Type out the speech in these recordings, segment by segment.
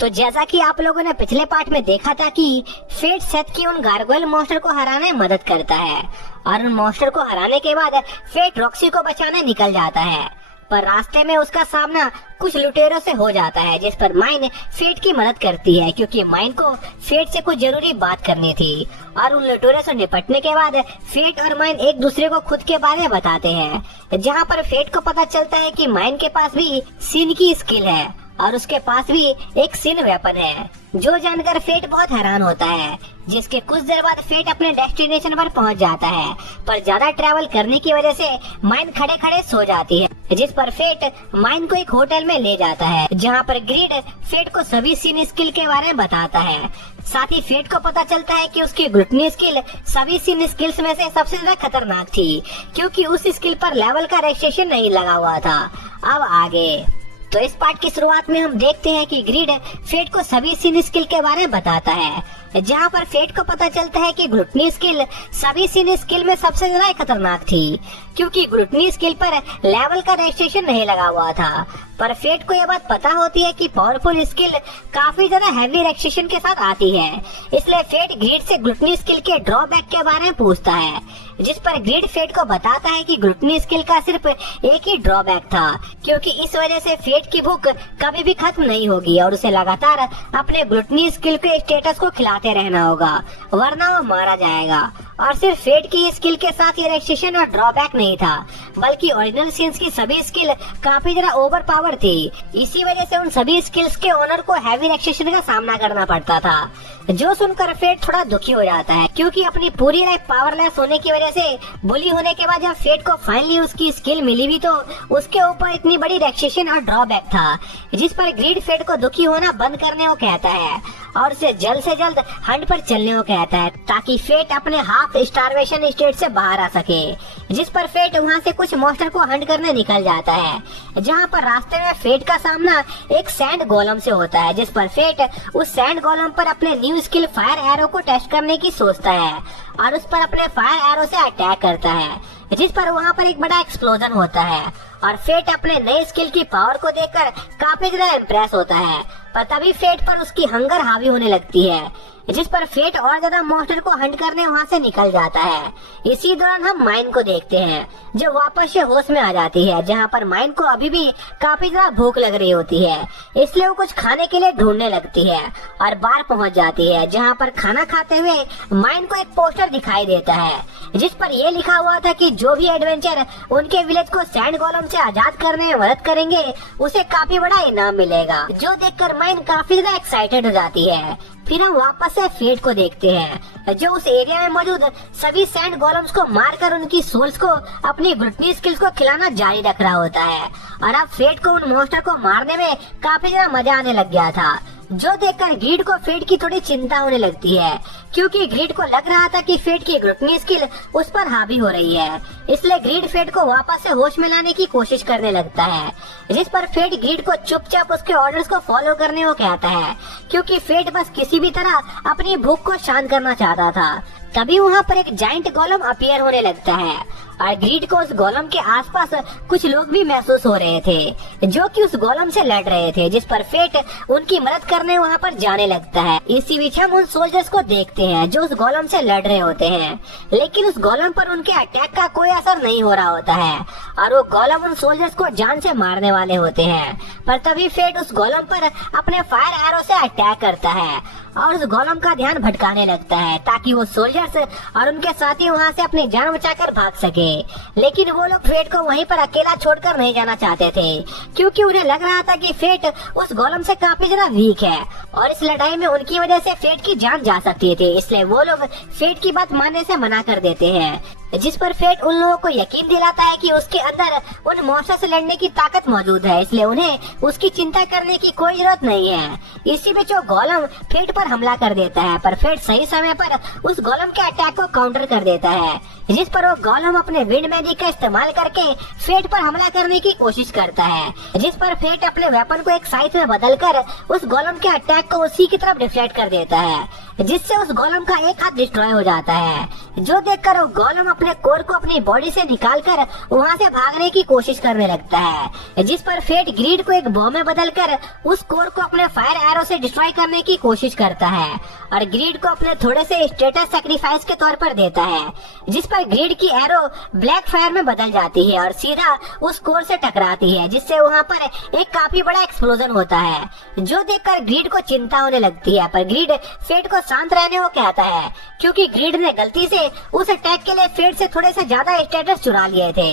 तो जैसा कि आप लोगों ने पिछले पार्ट में देखा था कि फेट सेथ की उन गार्गोइल मॉन्स्टर को हराने में मदद करता है और उन मॉन्स्टर को हराने के बाद फेट रॉक्सी को बचाने निकल जाता है, पर रास्ते में उसका सामना कुछ लुटेरों से हो जाता है, जिस पर माइन फेट की मदद करती है क्योंकि माइन को फेट से कुछ जरूरी बात करनी थी। और उन लुटेरों से निपटने के बाद फेट और माइन एक दूसरे को खुद के बारे में बताते हैं, जहाँ पर फेट को पता चलता है कि माइन के पास भी सीन की स्किल है और उसके पास भी एक सीन वेपन है, जो जानकर फेट बहुत हैरान होता है। जिसके कुछ देर बाद फेट अपने डेस्टिनेशन पर पहुंच जाता है, पर ज्यादा ट्रैवल करने की वजह से माइन खड़े खड़े सो जाती है, जिस पर फेट माइन को एक होटल में ले जाता है, जहां पर ग्रीड फेट को सभी सीन स्किल के बारे में बताता है। साथ ही फेट को पता चलता है कि उसकी ग्लूटनी स्किल सभी सीन स्किल्स में से सबसे ज्यादा खतरनाक थी, क्योंकि उस स्किल पर लेवल का रेस्ट्रिक्शन नहीं लगा हुआ था। अब आगे तो इस पार्ट की शुरुआत में हम देखते हैं कि ग्रीड फेट को सभी सीन स्किल के बारे में बताता है, जहां पर फेट को पता चलता है कि ग्लूटनी स्किल सभी सीन स्किल में सबसे ज्यादा खतरनाक थी, क्योंकि ग्लूटनी स्किल पर लेवल का रजिस्ट्रेशन नहीं लगा हुआ था। पर फेट को यह बात पता होती है कि पावरफुल स्किल काफी ज्यादा हैवी रजिस्ट्रेशन के साथ आती है, इसलिए फेट ग्रीड से ग्लूटनी स्किल के ड्रॉबैक के बारे में पूछता है, जिस पर ग्रीड फेट को बताता है कि ग्लूटनी स्किल का सिर्फ एक ही ड्रॉबैक था, क्योंकि इस वजह से फेट की भूख कभी भी खत्म नहीं होगी और उसे लगातार अपने ग्लूटनी स्किल के स्टेटस को खिलाते रहना होगा, वरना वो मारा जाएगा। और सिर्फ फेट की स्किल के साथ ये रेस्ट्रिक्शन और ड्रॉबैक नहीं था, बल्कि ओरिजिनल सीन्स की सभी स्किल काफी ज्यादा ओवर पावर थी। इसी वजह से उन सभी स्किल्स के ओनर को हैवी रेस्ट्रिक्शन का सामना करना पड़ता था, जो सुनकर फेट थोड़ा दुखी हो जाता है, क्योंकि अपनी पूरी लाइफ पावरलेस होने की वजह से बुली होने के बाद जब फेट को फाइनली उसकी स्किल मिली भी तो उसके ऊपर इतनी बड़ी रेस्ट्रिक्शन और ड्रॉबैक था, जिस पर ग्रीड फेट को दुखी होना बंद करने को कहता है और उसे जल्द से जल्द हंट पर चलने को कहता है, ताकि फेट अपने हाफ स्टारवेशन स्टेट से बाहर आ सके। जिस पर फेट वहाँ से कुछ मॉन्स्टर को हंट करने निकल जाता है, जहाँ पर रास्ते में फेट का सामना एक सैंड गोलम से होता है, जिस पर फेट उस सैंड गोलम पर अपने न्यू स्किल फायर एरो को टेस्ट करने की सोचता है और उस पर अपने फायर एरो से अटैक करता है, जिस पर वहाँ पर एक बड़ा एक्सप्लोजन होता है और फेट अपने नए स्किल की पावर को देखकर काफी ज्यादा इम्प्रेस होता है। पर तभी फेट पर उसकी हंगर हावी होने लगती है, जिस पर फेट और ज्यादा मॉन्स्टर को हंट करने वहाँ से निकल जाता है। इसी दौरान हम माइन को देखते हैं, जो वापस से होश में आ जाती है, जहाँ पर माइन को अभी भी काफी ज्यादा भूख लग रही होती है, इसलिए वो कुछ खाने के लिए ढूंढने लगती है और बार पहुँच जाती है, जहाँ पर खाना खाते हुए माइन को एक पोस्टर दिखाई देता है, जिस पर यह लिखा हुआ था कि जो भी एडवेंचर उनके विलेज को सैंड गोलम से आजाद करने में मदद करेंगे उसे काफी बड़ा इनाम मिलेगा, जो देखकर माइन काफी ज्यादा एक्साइटेड हो जाती है। फिर हम वापस से फेट को देखते हैं, जो उस एरिया में मौजूद सभी सैंड गोलम्स को मारकर उनकी सोल्स को अपनी ग्लूटनी स्किल्स को खिलाना जारी रख रहा होता है। और अब फेट को उन मॉन्स्टर को मारने में काफी ज्यादा मजा आने लग गया था, जो देखकर ग्रीड को फेट की थोड़ी चिंता होने लगती है, क्योंकि ग्रीड को लग रहा था कि फेट की ग्लूटनी स्किल उस पर हावी हो रही है। इसलिए ग्रीड फेट को वापस से होश में लाने की कोशिश करने लगता है, जिस पर फेट ग्रीड को चुपचाप उसके ऑर्डर्स को फॉलो करने को कहता है, क्योंकि फेट बस किसी भी तरह अपनी भूख को शांत करना चाहता था। तभी वहाँ पर एक जाइंट गोलम अपीयर होने लगता है और ग्रीड को उस गोलम के आसपास कुछ लोग भी महसूस हो रहे थे, जो कि उस गोलम से लड़ रहे थे, जिस पर फेट उनकी मदद करने वहाँ पर जाने लगता है। इसी बीच हम उन सोल्जर्स को देखते हैं जो उस गोलम से लड़ रहे होते हैं, लेकिन उस गोलम पर उनके अटैक का कोई असर नहीं हो रहा होता है और वो गोलम उन सोल्जर्स को जान से मारने वाले होते हैं। पर तभी फेट उस गोलम पर अपने फायर एरो से अटैक करता है और उस गोलम का ध्यान भटकाने लगता है, ताकि वो सोल्जर्स और उनके साथी वहाँ से अपनी जान बचाकर भाग सके। लेकिन वो लोग फेट को वहीं पर अकेला छोड़कर नहीं जाना चाहते थे, क्योंकि उन्हें लग रहा था कि फेट उस गोलम से काफी ज्यादा वीक है और इस लड़ाई में उनकी वजह से फेट की जान जा सकती थी। इसलिए वो लोग फेट की बात मानने से मना कर देते हैं, जिस पर फेट उन लोगों को यकीन दिलाता है कि उसके अंदर उन मॉन्स्टर से लड़ने की ताकत मौजूद है, इसलिए उन्हें उसकी चिंता करने की कोई जरूरत नहीं है। इसी बीच वो गोलम फेट पर हमला कर देता है, पर फेट सही समय पर उस गोलम के अटैक को काउंटर कर देता है, जिस पर वो गोलम अपने विंड मैजिक का इस्तेमाल करके फेट पर हमला करने की कोशिश करता है, जिस पर फेट अपने वेपन को एक साइज में बदलकर उस गोलम के अटैक को उसी की तरफ डिफ्लेक्ट कर देता है, जिससे उस गोलम का एक हाथ डिस्ट्रॉय हो जाता है, जो देखकर वो गोलम अपने कोर को अपनी बॉडी से निकालकर वहाँ से भागने की कोशिश करने लगता है, जिस पर फेट ग्रीड को एक बॉम्ब में बदलकर उस कोर को अपने फायर एरो से डिस्ट्रॉय करने की कोशिश करता है और ग्रीड को अपने थोड़े से स्टेटस सैक्रिफाइस के तौर पर देता है, जिस पर ग्रीड की एरो ब्लैक फायर में बदल जाती है और सीधा उस कोर से टकराती है, जिससे वहाँ पर एक काफी बड़ा एक्सप्लोजन होता है, जो देखकर ग्रीड को चिंता होने लगती है। पर ग्रीड फेट को शांत रहने को कहता है, क्योंकि ग्रीड ने गलती से उस अटैक के लिए फेट से थोड़े से ज्यादा स्टेटस चुरा लिए थे।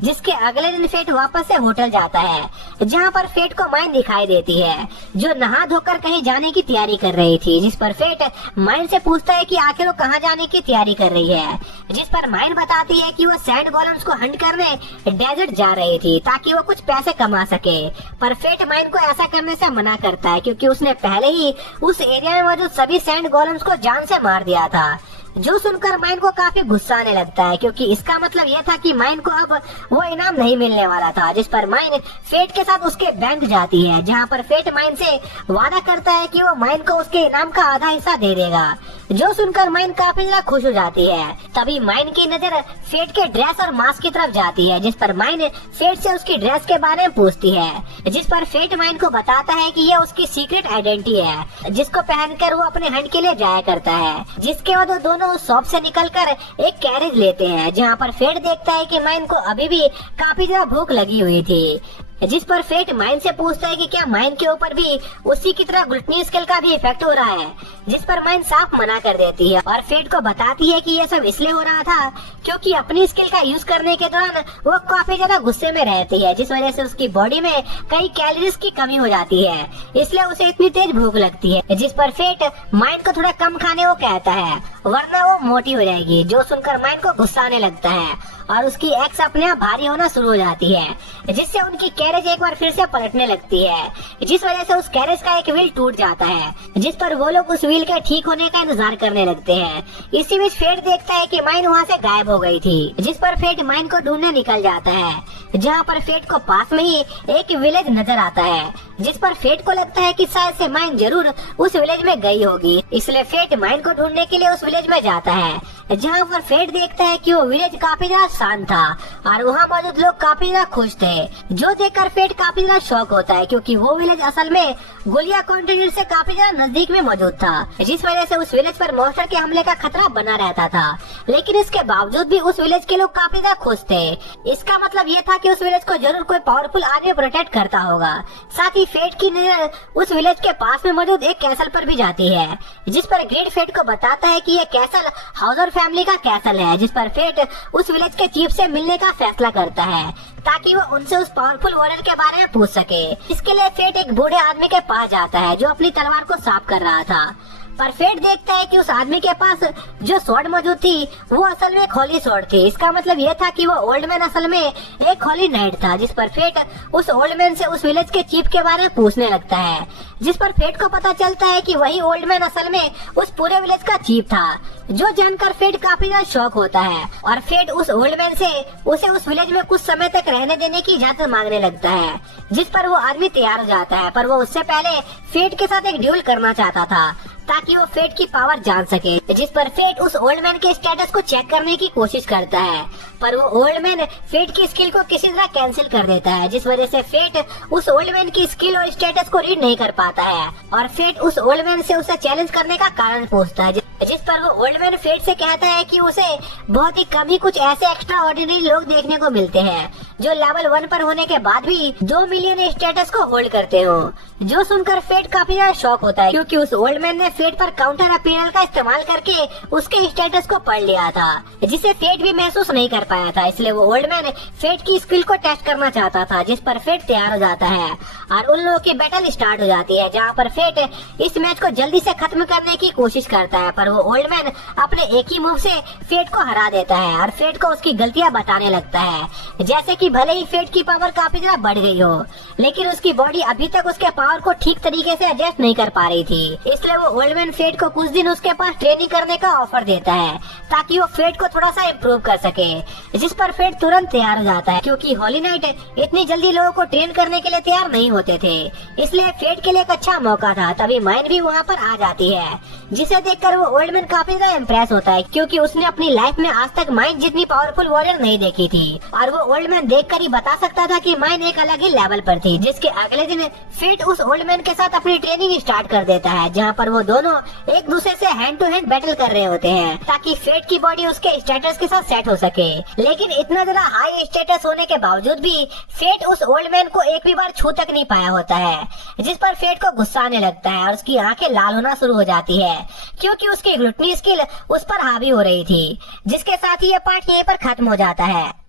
जिसके अगले दिन फेट वापस से होटल जाता है, जहाँ पर फेट को माइन दिखाई देती है, जो नहा धोकर कहीं जाने की तैयारी कर रही थी, जिस पर फेट माइन से पूछता है कि आखिर वो कहाँ जाने की तैयारी कर रही है, जिस पर माइन बताती है कि वो सैंड गोलेम्स को हंट करने डेजर्ट जा रही थी ताकि वो कुछ पैसे कमा सके। पर फेट माइन को ऐसा करने से मना करता है, क्योंकि उसने पहले ही उस एरिया में मौजूद सभी सैंड गोलेम्स को जान से मार दिया था, जो सुनकर माइन को काफी गुस्सा आने लगता है, क्योंकि इसका मतलब यह था कि माइन को अब वो इनाम नहीं मिलने वाला था। जिस पर माइन फेट के साथ उसके बैंक जाती है, जहां पर फेट माइन से वादा करता है कि वो माइन को उसके इनाम का आधा हिस्सा दे देगा, जो सुनकर माइन काफी ज्यादा खुश हो जाती है। तभी माइन की नजर फेट के ड्रेस और मास्क की तरफ जाती है, जिस पर माइन फेट से उसकी ड्रेस के बारे में पूछती है, जिस पर फेट माइन को बताता है कि यह उसकी सीक्रेट आइडेंटिटी है, जिसको पहनकर वो अपने हंट के लिए जाया करता है। जिसके बाद वो दोनों उस शॉप से निकलकर एक कैरेज लेते हैं, जहाँ पर फेट देखता है कि माइन को अभी भी काफी ज्यादा भूख लगी हुई थी, जिस पर फेट माइन से पूछता है कि क्या माइन के ऊपर भी उसी की तरह ग्लूटनी स्किल का भी इफेक्ट हो रहा है, जिस पर माइन साफ मना कर देती है और फेट को बताती है कि यह सब इसलिए हो रहा था क्योंकि अपनी स्किल का यूज करने के दौरान वो काफी ज्यादा गुस्से में रहती है, जिस वजह से उसकी बॉडी में कई कैलोरीज की कमी हो जाती है, इसलिए उसे इतनी तेज भूख लगती है। जिस पर फेट माइन को थोड़ा कम खाने को कहता है, वरना वो मोटी हो जाएगी, जो सुनकर माइन को गुस्सा आने लगता है और उसकी एक्स अपने आप भारी होना शुरू हो जाती है, जिससे उनकी कैरेज एक बार फिर से पलटने लगती है, जिस वजह से उस कैरेज का एक व्हील टूट जाता है, जिस पर वो लोग उस व्हील के ठीक होने का इंतजार करने लगते हैं। इसी बीच फेट देखता है कि माइन वहाँ से गायब हो गई थी, जिस पर फेट माइन को ढूंढने निकल जाता है, जहाँ पर फेट को पास में ही एक विलेज नजर आता है, जिस पर फेट को लगता है कि शायद से माइन जरूर उस विलेज में गई होगी, इसलिए फेट माइन को ढूंढने के लिए उस विलेज में जाता है, जहाँ पर फेट देखता है कि वो विलेज काफी ज्यादा शांत था और वहाँ मौजूद लोग काफी ज्यादा खुश थे, जो देखकर फेट काफी ज्यादा शॉक होता है, क्योंकि वो विलेज असल में गुलिया कॉन्टिनेंट से काफी ज्यादा नजदीक में मौजूद था, जिस वजह से उस विलेज पर मॉन्स्टर के हमले का खतरा बना रहता था। लेकिन इसके बावजूद भी उस विलेज के लोग काफी ज्यादा खुश थे। इसका मतलब ये था कि उस विलेज को जरूर कोई पावरफुल आदमी प्रोटेक्ट करता होगा। साथ ही फेट की नजर उस विलेज के पास में मौजूद एक कैसल पर भी जाती है, जिस पर ग्रीड फेट को बताता है कि यह कैसल हाउजर फैमिली का कैसल है, जिस पर फेट उस विलेज के चीफ से मिलने का फैसला करता है ताकि वो उनसे उस पावरफुल वॉरियर के बारे में पूछ सके। इसके लिए फेट एक बूढ़े आदमी के पास जाता है, जो अपनी तलवार को साफ कर रहा था, पर फेट देखता है कि उस आदमी के पास जो स्वॉर्ड मौजूद थी वो असल में एक होली स्वॉर्ड थी। इसका मतलब ये था कि वो ओल्ड मैन असल में एक होली नाइट था, जिस पर फेट उस ओल्ड मैन से उस विलेज के चीफ के बारे में पूछने लगता है, जिस पर फेट को पता चलता है कि वही ओल्ड मैन असल में उस पूरे विलेज का चीफ था, जो जानकर फेट काफी ज्यादा शॉक होता है और फेट उस ओल्ड मैन से उसे उस विलेज में कुछ समय तक रहने देने की इजाजत मांगने लगता है, जिस पर वो आदमी तैयार हो जाता है। पर वो उससे पहले फेट के साथ एक ड्यूल करना चाहता था ताकि वो फेट की पावर जान सके, जिस पर फेट उस ओल्ड मैन के स्टेटस को चेक करने की कोशिश करता है, पर वो ओल्ड मैन फेट की स्किल को किसी तरह कैंसिल कर देता है, जिस वजह से फेट उस ओल्ड मैन की स्किल और स्टेटस को रीड नहीं कर पाता है और फेट उस ओल्ड मैन से उसे चैलेंज करने का कारण पूछता है, जिस पर वो ओल्ड मैन फेट से कहता है कि उसे बहुत ही कम ही कुछ ऐसे एक्स्ट्रा ऑर्डिनरी लोग देखने को मिलते हैं जो लेवल 1 पर होने के बाद भी 2 मिलियन स्टेटस को होल्ड करते हो, जो सुनकर फेट काफी ज्यादा शॉक होता है, क्योंकि उस ओल्ड मैन ने फेट पर काउंटर अपीयरल का इस्तेमाल करके उसके स्टेटस को पढ़ लिया था, जिसे फेट भी महसूस नहीं कर पाया था। इसलिए वो ओल्ड मैन फेट की स्किल को टेस्ट करना चाहता था, जिस पर फेट तैयार हो जाता है और उन लोगों की बैटल स्टार्ट हो जाती है, जहाँ पर फेट इस मैच को जल्दी से खत्म करने की कोशिश करता है, पर वो ओल्ड मैन अपने एक ही मूव से फेट को हरा देता है और फेट को उसकी गलतियां बताने लगता है, जैसे कि भले ही फेट की पावर काफी ज्यादा बढ़ गई हो, लेकिन उसकी बॉडी अभी तक उसके पावर को ठीक तरीके से एडजस्ट नहीं कर पा रही थी। इसलिए वो ओल्ड मैन फेट को कुछ दिन उसके पास ट्रेनिंग करने का ऑफर देता है ताकि वो फेट को थोड़ा सा इम्प्रूव कर सके, जिस पर फेट तुरंत तैयार हो जाता है, क्योंकि होली नाइट इतनी जल्दी लोगों को ट्रेन करने के लिए तैयार नहीं होते थे। इसलिए फेट के लिए एक अच्छा मौका था। तभी माइन भी वहाँ पर आ जाती है, जिसे देखकर वो ओल्ड ओल्ड मैन काफी ज्यादा इम्प्रेस होता है क्योंकि उसने अपनी लाइफ में आज तक माइन जितनी पावरफुल वॉरियर नहीं देखी थी और वो ओल्ड मैन देखकर ही बता सकता था कि माइन एक अलग ही लेवल पर थी। जिसके अगले दिन फेट उस ओल्ड मैन के साथ अपनी ट्रेनिंग स्टार्ट कर देता है, जहाँ पर वो दोनों एक दूसरे से हैंड टू हैंड बैटल कर रहे होते हैं ताकि फेट की बॉडी उसके स्टेटस के साथ सेट हो सके। लेकिन इतना ज्यादा हाई स्टेटस होने के बावजूद भी फेट उस ओल्ड मैन को एक भी बार छू तक नहीं पाया होता है, जिस पर फेट को गुस्सा आने लगता है और उसकी आंखें लाल होना शुरू हो जाती है क्योंकि उसकी ग्लूटनी स्किल उस पर हावी हो रही थी। जिसके साथ ही ये पार्ट यहीं पर खत्म हो जाता है।